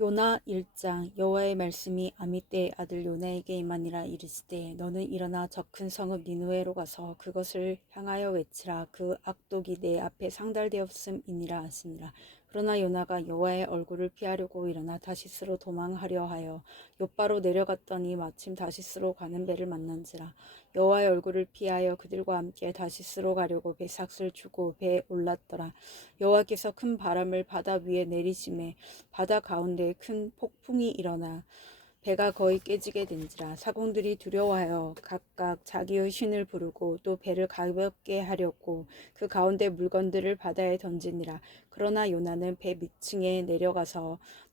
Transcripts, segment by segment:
요나 1장 여호와의 말씀이 아미떼의 아들 요나에게 임하니라 이르시되 너는 일어나 저 큰 성읍 니누에로 가서 그것을 향하여 외치라. 그 악독이 내 앞에 상달되었음이니라 하시니라 그러나 요나가 여호와의 얼굴을 피하려고 일어나 다시스로 도망하려 하여 요바로 내려갔더니 마침 다시스로 가는 배를 만난지라. 여호와의 얼굴을 피하여 그들과 함께 다시스로 가려고 배삭을 주고 배에 올랐더라. 여호와께서 큰 바람을 바다 위에 내리심에 바다 가운데 큰 폭풍이 일어나 배가 거의 깨지게 된지라 사공들이 두려워하여 각각 자기의 신을 부르고 또 배를 가볍게 하려고 그 가운데 물건들을 바다에 던지니라. 그러나 요나는 배 밑층에 내려가서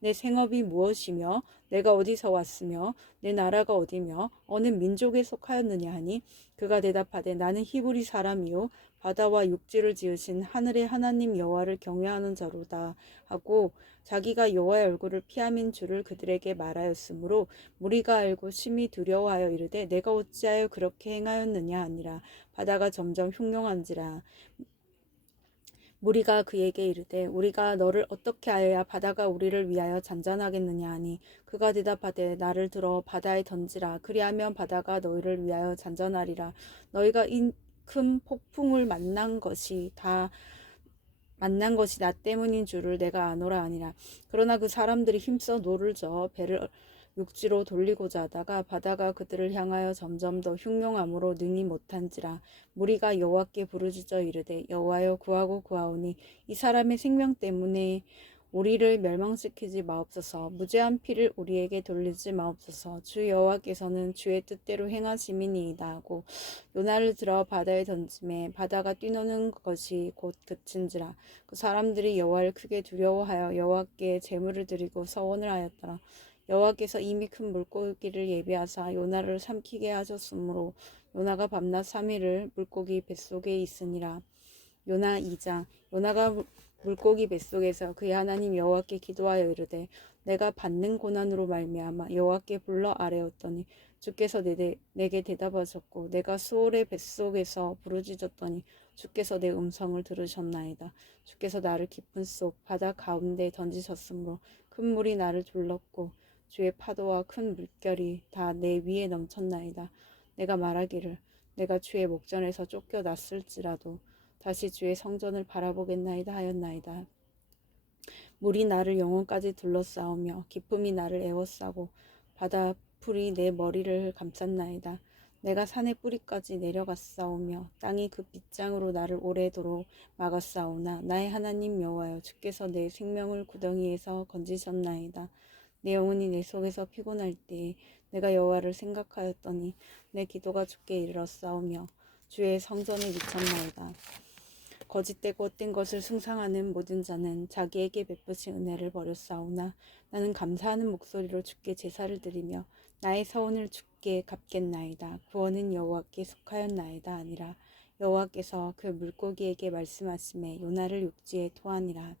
내 생업이 무엇이며 내가 어디서 왔으며 내 나라가 어디며 어느 민족에 속하였느냐 하니 그가 대답하되 나는 히브리 사람이요 바다와 육지를 지으신 하늘의 하나님 여호와를 경외하는 자로다 하고 자기가 여호와의 얼굴을 피함인 줄을 그들에게 말하였으므로 무리가 알고 심히 두려워하여 이르되 내가 어찌하여 그렇게 행하였느냐 하니라. 바다가 점점 흉흉한지라 무리가 그에게 이르되 우리가 너를 어떻게 하여야 바다가 우리를 위하여 잔잔하겠느냐 하니 그가 대답하되 나를 들어 바다에 던지라. 그리하면 바다가 너희를 위하여 잔잔하리라. 너희가 이 큰 폭풍을 만난 것이 다 만난 것이 나 때문인 줄을 내가 아노라 아니라. 그러나 그 사람들이 힘써 노를 저어 배를 육지로 돌리고자 하다가 바다가 그들을 향하여 점점 더 흉흉함으로 능히 못한지라. 무리가 여호와께 부르짖어 이르되 여호와여 구하고 구하오니 이 사람의 생명 때문에 우리를 멸망시키지 마옵소서. 무죄한 피를 우리에게 돌리지 마옵소서. 주 여호와께서는 주의 뜻대로 행하심이니이다 하고 요나를 들어 바다에 던짐에 바다가 뛰노는 것이 곧 그친지라. 그 사람들이 여호와를 크게 두려워하여 여호와께 제물을 드리고 서원을 하였더라. 여호와께서 이미 큰 물고기를 예비하사 요나를 삼키게 하셨으므로 요나가 밤낮 3일을 물고기 뱃속에 있으니라. 요나 2장 요나가 물고기 뱃속에서 그의 하나님 여호와께 기도하여 이르되 내가 받는 고난으로 말미암아 여호와께 불러 아뢰었더니 주께서 내, 내게 대답하셨고 내가 수월의 뱃속에서 부르짖었더니 주께서 내 음성을 들으셨나이다. 주께서 나를 깊은 속 바다 가운데 던지셨으므로 큰 물이 나를 둘렀고 주의 파도와 큰 물결이 다 내 위에 넘쳤나이다. 내가 말하기를 내가 주의 목전에서 쫓겨났을지라도 다시 주의 성전을 바라보겠나이다 하였나이다. 물이 나를 영혼까지 둘러싸우며 기쁨이 나를 에워싸고 바다 풀이 내 머리를 감쌌나이다. 내가 산의 뿌리까지 내려갔사오며 땅이 그 빗장으로 나를 오래도록 막았사오나 나의 하나님 여호와여 주께서 내 생명을 구덩이에서 건지셨나이다. 내 영혼이 내 속에서 피곤할 때 내가 여호와를 생각하였더니 내 기도가 주께 이르렀사오며 주의 성전에 미쳤나이다. 거짓되고 헛된 것을 숭상하는 모든 자는 자기에게 베푸신 은혜를 버렸사오나 나는 감사하는 목소리로 주께 제사를 드리며 나의 서원을 주께 갚겠나이다. 구원은 여호와께 속하였나이다 아니라 여호와께서 그 물고기에게 말씀하심에 요나를 육지에 토하니라.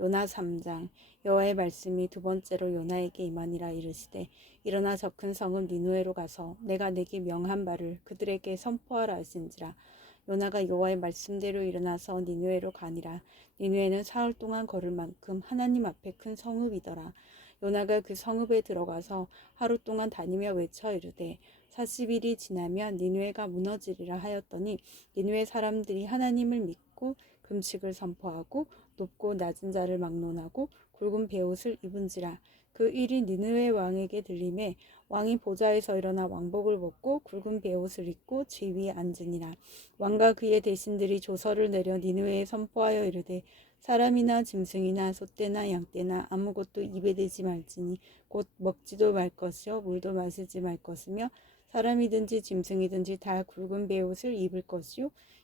요나 3장 여호와의 말씀이 두 번째로 요나에게 임하니라 이르시되 일어나 저큰 성읍 니누에로 가서 내가 내게 명한 바를 그들에게 선포하라 하신지라 요나가 여호와의 말씀대로 일어나서 니누에로 가니라. 니누에는 사흘 동안 걸을 만큼 하나님 앞에 큰 성읍이더라. 요나가 그 성읍에 들어가서 하루 동안 다니며 외쳐 이르되 40일이 지나면 니누에가 무너지리라 하였더니 니누에 사람들이 하나님을 믿고 금식을 선포하고 높고 낮은 자를 막론하고 굵은 베옷을 입은지라. 그 일이 니느웨 왕에게 들림에 왕이 보좌에서 일어나 왕복을 벗고 굵은 베옷을 입고 지위에 앉으니라. 왕과 그의 대신들이 조서를 내려 니느웨에 선포하여 이르되 사람이나 짐승이나 소떼나 양떼나 아무것도 입에 대지 말지니 곧 먹지도 말 것이요 물도 마시지 말 것이며 사람이든지 짐승이든지 다 굵은 베옷을 입을 것이요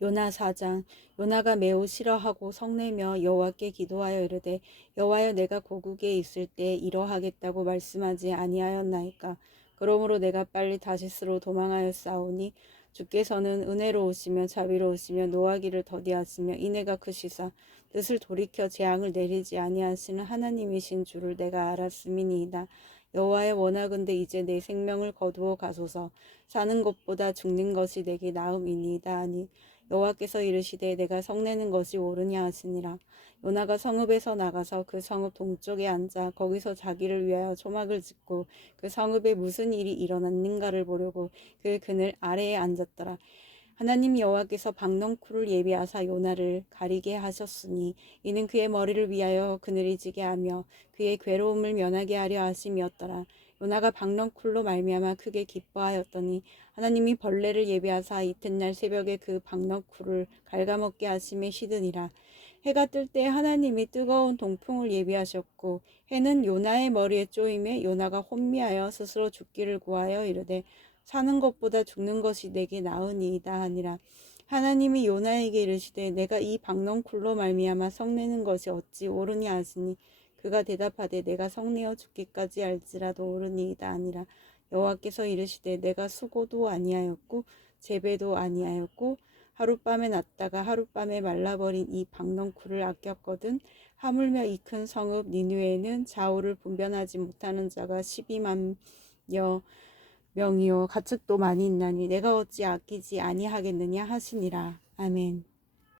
요나 4장 요나가 매우 싫어하고 성내며 여호와께 기도하여 이르되 여호와여 내가 고국에 있을 때 이러하겠다고 말씀하지 아니하였나이까 그러므로 내가 빨리 다시스로 도망하였사오니 주께서는 은혜로우시며 자비로우시며 노하기를 더디하시며 인애가 크시사 뜻을 돌이켜 재앙을 내리지 아니하시는 하나님이신 줄을 내가 알았음이니이다. 여호와의 원하건대 이제 내 생명을 거두어 가소서 사는 것보다 죽는 것이 내게 나음이니이다 하니 여호와께서 이르시되 내가 성내는 것이 옳으냐 하시니라. 요나가 성읍에서 나가서 그 성읍 동쪽에 앉아 거기서 자기를 위하여 초막을 짓고 그 성읍에 무슨 일이 일어났는가를 보려고 그 그늘 아래에 앉았더라. 하나님 여호와께서 박넝쿨을 예비하사 요나를 가리게 하셨으니 이는 그의 머리를 위하여 그늘이 지게 하며 그의 괴로움을 면하게 하려 하심이었더라 요나가 박넝쿨로 말미암아 크게 기뻐하였더니 하나님이 벌레를 예비하사 이튿날 새벽에 그 박넝쿨을 갉아먹게 하심에 시드니라. 해가 뜰 때 하나님이 뜨거운 동풍을 예비하셨고 해는 요나의 머리에 쪼임에 요나가 혼미하여 스스로 죽기를 구하여 이르되 사는 것보다 죽는 것이 내게 나으니이다 하니라. 하나님이 요나에게 이르시되 내가 이 박넝쿨로 말미암아 성내는 것이 어찌 옳으냐 하시니 그가 대답하되 내가 성내어 죽기까지 알지라도 옳으니이다 하니라 여호와께서 이르시되 내가 수고도 아니하였고 재배도 아니하였고 하룻밤에 났다가 하룻밤에 말라버린 이 박넝쿨을 아꼈거든 하물며 이 큰 성읍 니누에는 좌우를 분변하지 못하는 자가 12만여 명이요. 가축도 많이 있나니 내가 어찌 아끼지 아니하겠느냐 하시니라. 아멘